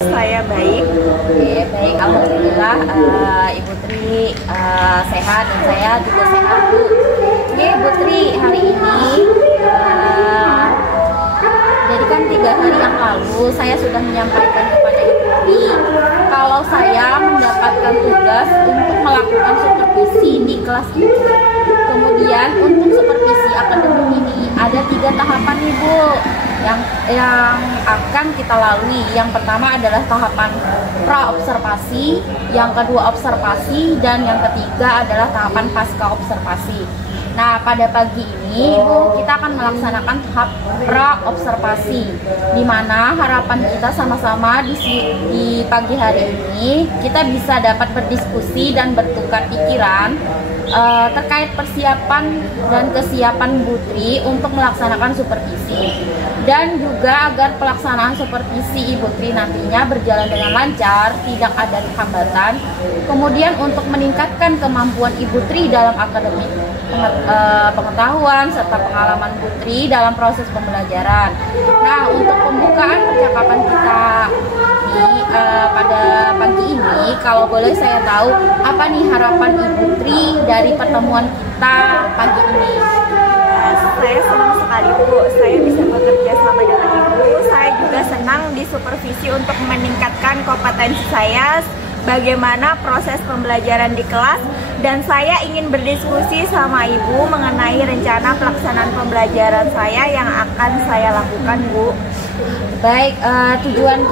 Saya baik. Oke, baik. Alhamdulillah, Ibu Tri sehat dan saya juga sehat, Bu. Oke, Bu Tri, hari ini jadi kan 3 hari yang lalu saya sudah menyampaikan kepada Ibu Tri kalau saya mendapatkan tugas untuk melakukan supervisi di kelas ini. Kemudian untuk supervisi akademik ini ada 3 tahapan nih, Bu, yang akan kita lalui. Yang pertama adalah tahapan pra-observasi, yang kedua observasi, dan yang ketiga adalah tahapan pasca observasi. Nah, pada pagi ini Ibu, kita akan melaksanakan tahap pra-observasi, di mana harapan kita sama-sama di pagi hari ini kita bisa dapat berdiskusi dan bertukar pikiran terkait persiapan dan kesiapan Bu Tri untuk melaksanakan supervisi, dan juga agar pelaksanaan supervisi Ibu Tri nantinya berjalan dengan lancar, tidak ada hambatan. Kemudian untuk meningkatkan kemampuan Ibu Tri dalam akademik, pengetahuan serta pengalaman Bu Tri dalam proses pembelajaran. Nah, untuk pembukaan percakapan kita pada pagi ini, kalau boleh saya tahu apa nih harapan Ibu Tri dari pertemuan kita pagi ini? Saya senang sekali, Bu. Saya bisa bekerja sama dengan Ibu. Saya juga senang disupervisi untuk meningkatkan kompetensi saya bagaimana proses pembelajaran di kelas, dan saya ingin berdiskusi sama Ibu mengenai rencana pelaksanaan pembelajaran saya yang akan saya lakukan, Bu. Baik, tujuan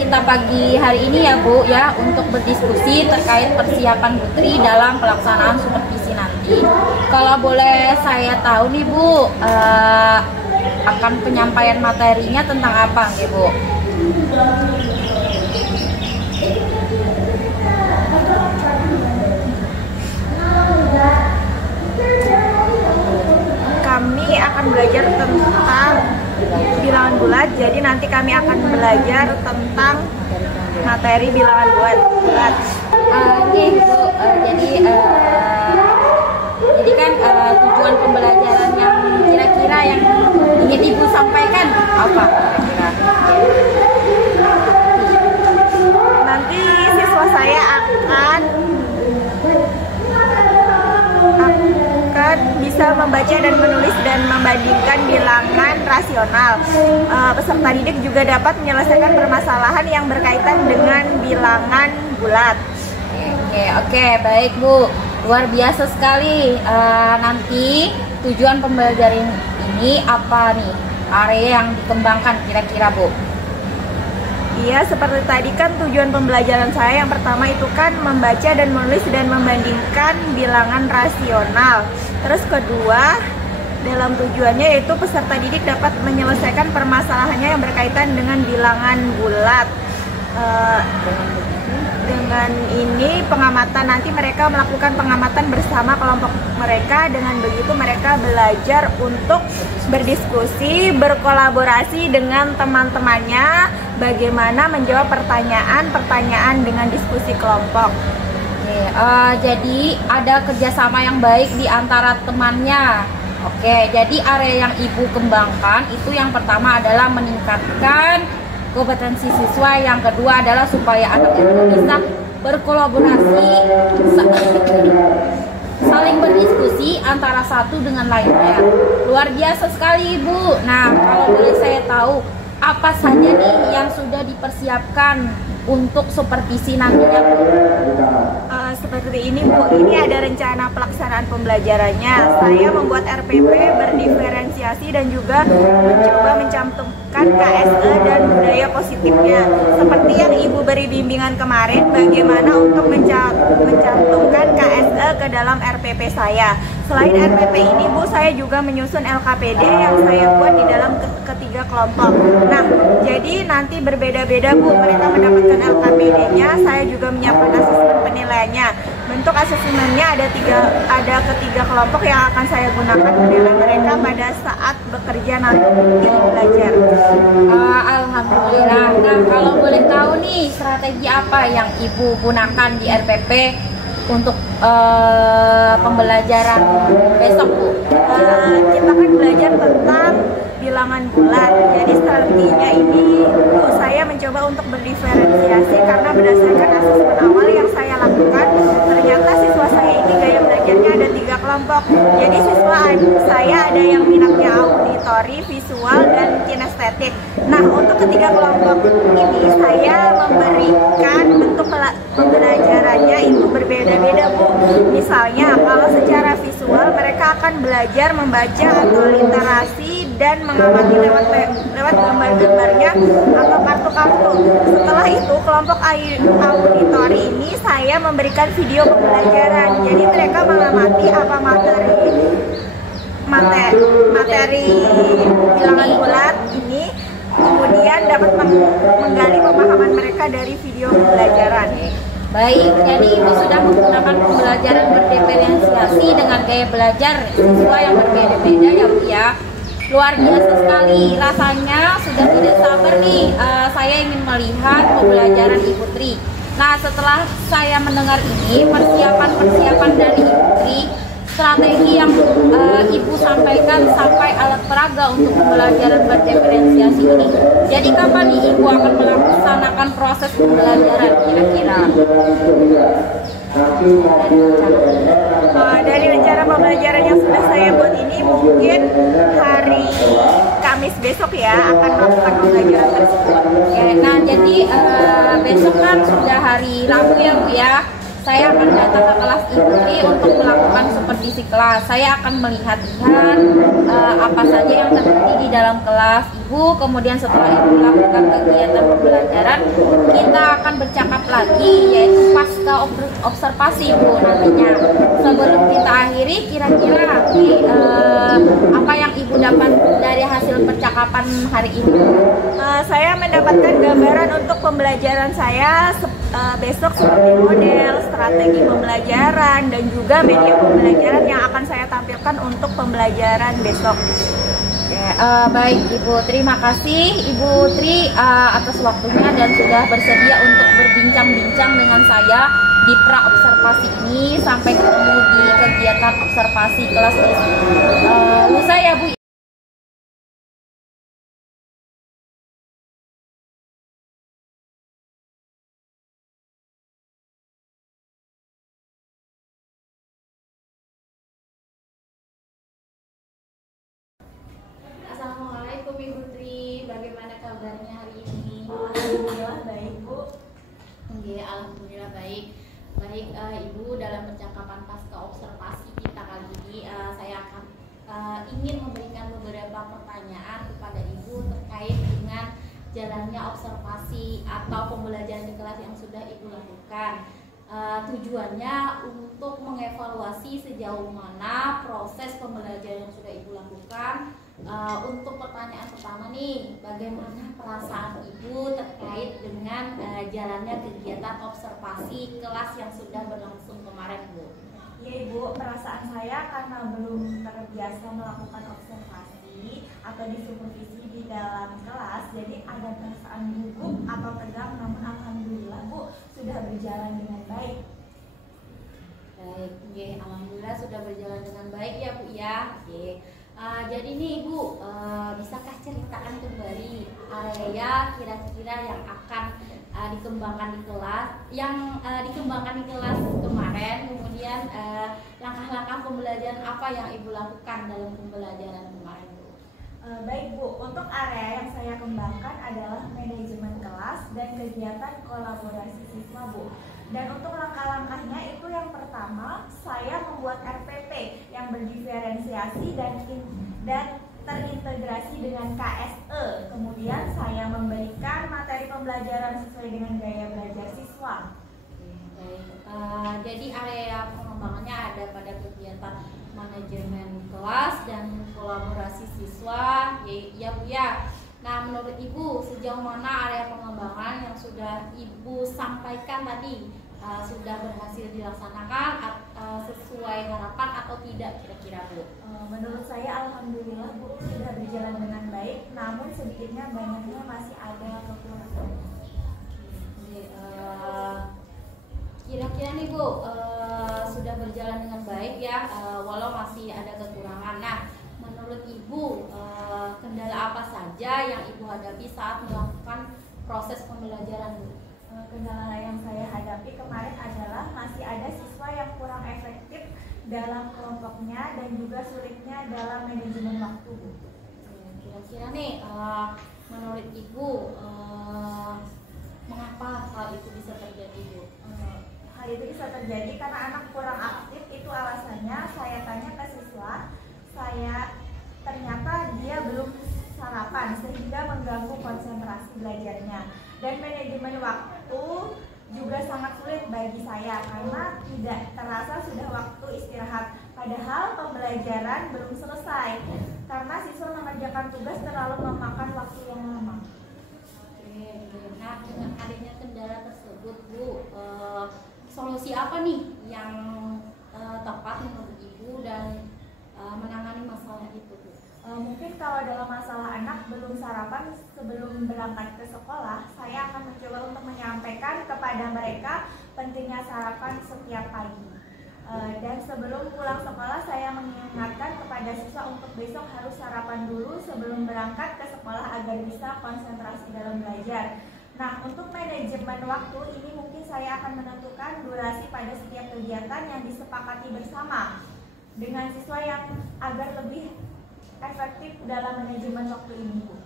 kita pagi hari ini ya, Bu, ya, untuk berdiskusi terkait persiapan Bu Tri dalam pelaksanaan supervisi nanti. Kalau boleh saya tahu nih, Bu, akan penyampaian materinya tentang apa nih, Bu? Kami akan belajar tentang bilangan bulat, jadi nanti kami akan belajar tentang materi bilangan bulat. Nih, Bu, jadi kan tujuan pembelajaran yang kira-kira yang ingin Ibu sampaikan apa kira-kira? Nanti siswa saya akan bisa membaca dan menulis dan membandingkan bilangan rasional. Peserta didik juga dapat menyelesaikan permasalahan yang berkaitan dengan bilangan bulat. Oke, baik, Bu. Luar biasa sekali. Nanti tujuan pembelajaran ini apa nih? Area yang dikembangkan kira-kira, Bu? Iya, seperti tadi kan tujuan pembelajaran saya yang pertama itu kan membaca dan menulis dan membandingkan bilangan rasional. Terus kedua, dalam tujuannya yaitu peserta didik dapat menyelesaikan permasalahannya yang berkaitan dengan bilangan bulat. Dengan ini pengamatan, nanti mereka melakukan pengamatan bersama kelompok mereka. Dengan begitu mereka belajar untuk berdiskusi, berkolaborasi dengan teman-temannya, bagaimana menjawab pertanyaan-pertanyaan dengan diskusi kelompok. Jadi ada kerjasama yang baik di antara temannya. Oke, jadi area yang Ibu kembangkan itu yang pertama adalah meningkatkan kompetensi siswa, yang kedua adalah supaya anak itu bisa berkolaborasi, saling berdiskusi antara satu dengan lainnya. Luar biasa sekali, Ibu. Nah, kalau boleh saya tahu apa saja nih yang sudah dipersiapkan untuk supervisi nantinya, Bu? Seperti ini, Bu, ini ada rencana pelaksanaan pembelajarannya. Saya membuat RPP berdiferensiasi dan juga mencoba mencantumkan KSE dan budaya positifnya. Seperti yang Ibu beri bimbingan kemarin, bagaimana untuk mencantumkan KSE ke dalam RPP saya. Selain RPP ini, Bu, saya juga menyusun LKPD yang saya buat di dalam ketiga kelompok. Nah, jadi nanti berbeda-beda, Bu, mereka mendapatkan LKPD-nya, saya juga menyiapkan asesmen penilaiannya. Bentuk asesmennya ada ketiga kelompok yang akan saya gunakan menilai mereka pada saat bekerja nanti belajar. Alhamdulillah. Nah, kalau boleh tahu nih, strategi apa yang Ibu gunakan di RPP untuk pembelajaran besok, Bu? Kita akan belajar tentang bilangan bulat. Jadi strateginya ini saya mencoba untuk berdiferensiasi karena berdasarkan asesmen awal yang saya lakukan, ternyata siswa saya ini gaya belajarnya ada 3 kelompok. Jadi siswa saya ada yang minatnya auditori, visual, dan kinestetik. Nah, untuk ketiga kelompok ini saya memberikan bentuk pembelajarannya itu berbeda-beda, Bu. Misalnya kalau secara visual mereka akan belajar membaca atau literasi dan mengamati lewat gambar-gambarnya atau kartu-kartu. Setelah itu kelompok auditori ini saya memberikan video pembelajaran. Jadi mereka mengamati apa materi bilangan bulat ini, kemudian dapat menggali pemahaman mereka dari video pembelajaran. Baik, jadi Ibu sudah menggunakan pembelajaran berdiferensiasi dengan gaya belajar siswa yang berbeda-beda ya Bu ya. Luar biasa sekali, rasanya sudah tidak sabar nih, saya ingin melihat pembelajaran Ibu Tri. Nah, setelah saya mendengar ini, persiapan dari Ibu Tri, strategi yang Ibu sampaikan sampai alat peraga untuk pembelajaran berdiferensiasi ini. Jadi kapan nih Ibu akan melaksanakan proses pembelajaran kira-kira? Dari rencana pembelajaran yang sudah saya buat ini, mungkin hari Kamis besok ya akan melakukan pembelajaran tersebut. Ya, nah jadi besok kan sudah hari Rabu ya Bu ya. Saya akan datang ke kelas Ibu Tri untuk melakukan supervisi kelas. Saya akan melihat-lihat apa saja yang terjadi di dalam kelas Ibu. Kemudian setelah Ibu melakukan kegiatan pembelajaran, kita akan bercakap lagi, yaitu pasca observasi Bu nantinya. Sebelum kita akhiri, kira-kira apa yang Ibu dapat dari hasil percakapan hari ini? Saya mendapatkan gambaran untuk pembelajaran saya besok seperti model, strategi pembelajaran, dan juga media pembelajaran yang akan saya tampilkan untuk pembelajaran besok. Baik Ibu, terima kasih Ibu Tri atas waktunya dan sudah bersedia untuk berbincang-bincang dengan saya di pra observasi ini. Sampai ketemu di kegiatan observasi kelas lusa ya Bu. Assalamualaikum Ibu Tri, bagaimana kabarnya hari ini? Alhamdulillah baik Bu. Oke, alhamdulillah baik. Baik Ibu, dalam percakapan pasca observasi kita kali ini saya akan ingin memberikan beberapa pertanyaan kepada Ibu terkait dengan jalannya observasi atau pembelajaran di kelas yang sudah Ibu lakukan. Tujuannya untuk mengevaluasi sejauh mana proses pembelajaran yang sudah Ibu lakukan. Untuk pertanyaan pertama nih, bagaimana perasaan Ibu terkait dengan jalannya kegiatan observasi kelas yang sudah berlangsung kemarin Bu? Ya Ibu, perasaan saya karena belum terbiasa melakukan observasi atau disupervisi di dalam kelas, jadi ada perasaan gugup atau tegang, namun alhamdulillah Bu sudah berjalan dengan baik. Baik, alhamdulillah sudah berjalan dengan baik ya Bu ya. Jadi nih Ibu, bisakah ceritakan kembali area kira-kira yang akan dikembangkan di kelas, yang dikembangkan di kelas kemarin, kemudian langkah-langkah pembelajaran apa yang Ibu lakukan dalam pembelajaran kemarin Bu? Baik Bu, untuk area yang saya kembangkan adalah manajemen kelas dan kegiatan kolaborasi siswa Bu. Dan untuk langkah-langkahnya itu yang pertama, saya membuat RPP yang berdiferensiasi dan terintegrasi dengan KSE. Kemudian saya memberikan materi pembelajaran sesuai dengan gaya belajar siswa. Jadi area pengembangannya ada pada kegiatan manajemen kelas dan kolaborasi siswa, ya Bu ya. Nah, menurut Ibu sejauh mana area pengembangan yang sudah Ibu sampaikan tadi sudah berhasil dilaksanakan sesuai harapan atau tidak kira-kira Bu? Menurut saya alhamdulillah Bu sudah berjalan dengan baik, namun sedikitnya banyaknya masih ada kekurangan. Kira-kira nih Bu, sudah berjalan dengan baik ya, walau masih ada kekurangan. Nah, menurut Ibu, kendala apa saja yang Ibu hadapi saat melakukan proses pembelajaran, Bu? Kendala yang saya hadapi kemarin adalah masih ada siswa yang kurang efektif dalam kelompoknya dan juga sulitnya dalam manajemen waktu, Bu. Kira-kira nih, menurut Ibu, mengapa hal itu bisa terjadi, Bu? Hal itu bisa terjadi karena anak kurang aktif. Itu alasannya. Saya tanya ke siswa, ternyata dia belum sarapan sehingga mengganggu konsentrasi belajarnya. Dan manajemen waktu juga sangat sulit bagi saya karena tidak terasa sudah waktu istirahat. Padahal pembelajaran belum selesai karena siswa mengerjakan tugas terlalu memakan waktu yang lama. Nah, dengan adanya kendala tersebut, Bu, solusi apa nih yang tepat menurut Ibu dan menangani masalah itu, Bu? Mungkin kalau dalam masalah anak belum sarapan sebelum berangkat ke sekolah, saya akan mencoba untuk menyampaikan kepada mereka pentingnya sarapan setiap pagi. Dan sebelum pulang sekolah, saya mengingatkan kepada siswa untuk besok harus sarapan dulu sebelum berangkat ke sekolah agar bisa konsentrasi dalam belajar. Nah, untuk manajemen waktu ini mungkin saya akan menentukan durasi pada setiap kegiatan yang disepakati bersama dengan siswa yang agar lebih efektif dalam manajemen waktu ini, Bu.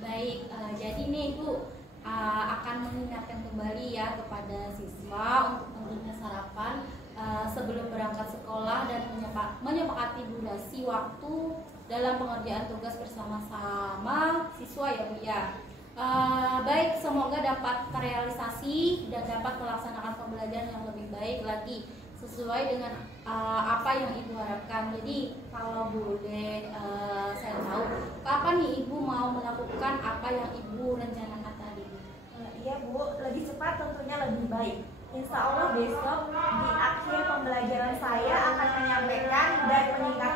Baik, jadi nih Bu akan mengingatkan kembali ya kepada siswa untuk pentingnya sarapan sebelum berangkat sekolah dan menyepakati durasi waktu dalam pengerjaan tugas bersama-sama siswa ya Bu ya. Baik, semoga dapat terrealisasi dan dapat melaksanakan pembelajaran yang lebih baik lagi sesuai dengan apa yang Ibu harapkan. Jadi kalau boleh saya tahu, kapan nih Ibu mau melakukan apa yang Ibu rencanakan tadi? Iya Bu, lebih cepat tentunya lebih baik. Insya Allah besok di akhir pembelajaran saya akan menyampaikan dan mengingatkan